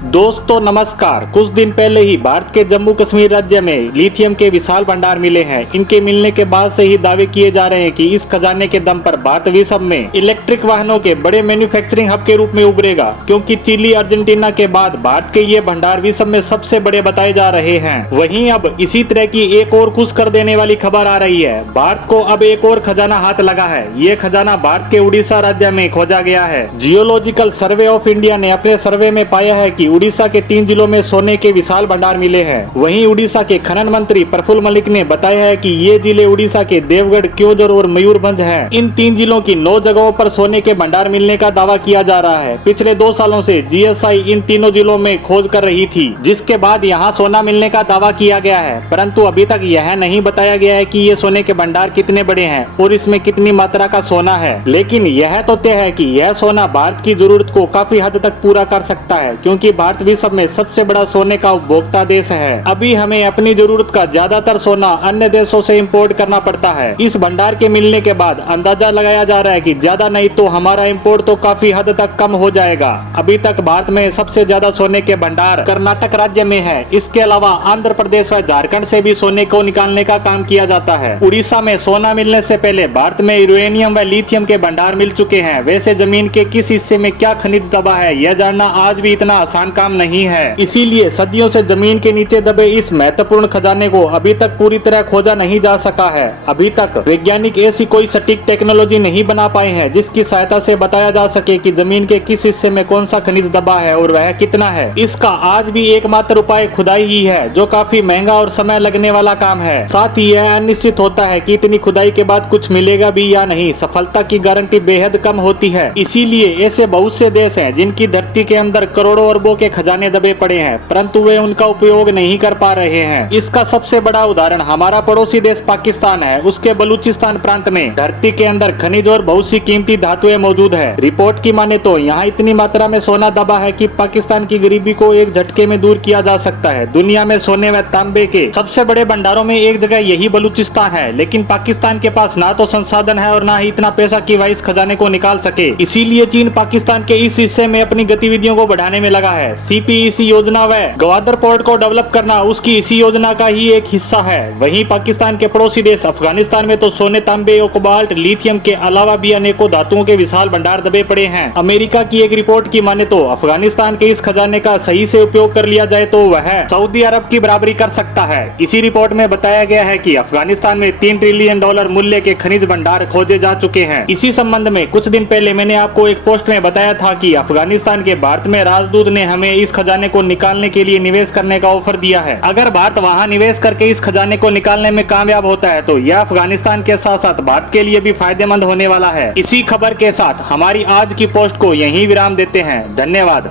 दोस्तों नमस्कार। कुछ दिन पहले ही भारत के जम्मू कश्मीर राज्य में लिथियम के विशाल भंडार मिले हैं। इनके मिलने के बाद से ही दावे किए जा रहे हैं कि इस खजाने के दम पर भारत विश्व में इलेक्ट्रिक वाहनों के बड़े मैन्युफैक्चरिंग हब के रूप में उभरेगा, क्योंकि चिली अर्जेंटीना के बाद भारत के ये भंडार विश्व में सबसे बड़े बताए जा रहे हैं। वहीं अब इसी तरह की एक और खुश कर देने वाली खबर आ रही है। भारत को अब एक और खजाना हाथ लगा है। ये खजाना भारत के उड़ीसा राज्य में खोजा गया है। जियोलॉजिकल सर्वे ऑफ इंडिया ने अपने सर्वे में पाया है कि उड़ीसा के 3 जिलों में सोने के विशाल भंडार मिले हैं। वहीं उड़ीसा के खनन मंत्री प्रफुल्ल मलिक ने बताया है कि ये जिले उड़ीसा के देवगढ़, क्योंझर और मयूरभंज हैं। इन 3 जिलों की 9 जगहों पर सोने के भंडार मिलने का दावा किया जा रहा है। पिछले 2 सालों से जीएसआई इन तीनों जिलों में खोज कर रही थी, जिसके बाद यहाँ सोना मिलने का दावा किया गया है। परंतु अभी तक यह नहीं बताया गया है कि ये सोने के भंडार कितने बड़े हैं और इसमें कितनी मात्रा का सोना है। लेकिन यह तो तय है कि यह सोना भारत की जरूरत को काफी हद तक पूरा कर सकता है, क्योंकि भारत विश्व में सबसे बड़ा सोने का उपभोक्ता देश है। अभी हमें अपनी जरूरत का ज्यादातर सोना अन्य देशों से इंपोर्ट करना पड़ता है। इस भंडार के मिलने के बाद अंदाजा लगाया जा रहा है कि ज्यादा नहीं तो हमारा इंपोर्ट तो काफी हद तक कम हो जाएगा। अभी तक भारत में सबसे ज्यादा सोने के भंडार कर्नाटक राज्य में है। इसके अलावा आंध्र प्रदेश व झारखंड से भी सोने को निकालने का काम किया जाता है। उड़ीसा में सोना मिलने से पहले भारत में यूरेनियम व लिथियम के भंडार मिल चुके हैं। वैसे जमीन के किस हिस्से में क्या खनिज दबा है, यह जानना आज भी इतना आसान काम नहीं है। इसीलिए सदियों से जमीन के नीचे दबे इस महत्वपूर्ण खजाने को अभी तक पूरी तरह खोजा नहीं जा सका है। अभी तक वैज्ञानिक ऐसी कोई सटीक टेक्नोलॉजी नहीं बना पाए हैं जिसकी सहायता से बताया जा सके कि जमीन के किस हिस्से में कौन सा खनिज दबा है और वह कितना है। इसका आज भी एकमात्र उपाय खुदाई ही है, जो काफी महंगा और समय लगने वाला काम है। साथ ही यह अनिश्चित होता है कि इतनी खुदाई के बाद कुछ मिलेगा भी या नहीं। सफलता की गारंटी बेहद कम होती है। इसीलिए ऐसे बहुत से देश हैं जिनकी धरती के अंदर करोड़ों अरबों के खजाने दबे पड़े हैं, परंतु वे उनका उपयोग नहीं कर पा रहे हैं। इसका सबसे बड़ा उदाहरण हमारा पड़ोसी देश पाकिस्तान है। उसके बलूचिस्तान प्रांत में धरती के अंदर खनिज और बहुत सी कीमती धातुएं मौजूद है। रिपोर्ट की माने तो यहाँ इतनी मात्रा में सोना दबा है कि पाकिस्तान की गरीबी को एक झटके में दूर किया जा सकता है। दुनिया में सोने व तांबे के सबसे बड़े भंडारों में एक जगह यही बलूचिस्तान है, लेकिन पाकिस्तान के पास ना तो संसाधन है और ना ही इतना पैसा कि वह इस खजाने को निकाल सके। इसीलिए चीन पाकिस्तान के इस हिस्से में अपनी गतिविधियों को बढ़ाने में लगा है। सीपीईसी योजना व ग्वादर पोर्ट को डेवलप करना उसकी इसी योजना का ही एक हिस्सा है। वहीं पाकिस्तान के पड़ोसी देश अफगानिस्तान में तो सोने, तांबे और कोबाल्ट, लिथियम के अलावा भी अनेकों धातुओं के विशाल भंडार दबे पड़े हैं। अमेरिका की एक रिपोर्ट की माने तो अफगानिस्तान के इस खजाने का सही से उपयोग कर लिया जाए तो वह सऊदी अरब की बराबरी कर सकता है। इसी रिपोर्ट में बताया गया है कि अफगानिस्तान में $3 ट्रिलियन मूल्य के खनिज भंडार खोजे जा चुके हैं। इसी संबंध में कुछ दिन पहले मैंने आपको एक पोस्ट में बताया था कि अफगानिस्तान के भारत में राजदूत ने हमें इस खजाने को निकालने के लिए निवेश करने का ऑफर दिया है। अगर भारत वहां निवेश करके इस खजाने को निकालने में कामयाब होता है तो यह अफगानिस्तान के साथ साथ भारत के लिए भी फायदेमंद होने वाला है। इसी खबर के साथ हमारी आज की पोस्ट को यहीं विराम देते हैं। धन्यवाद।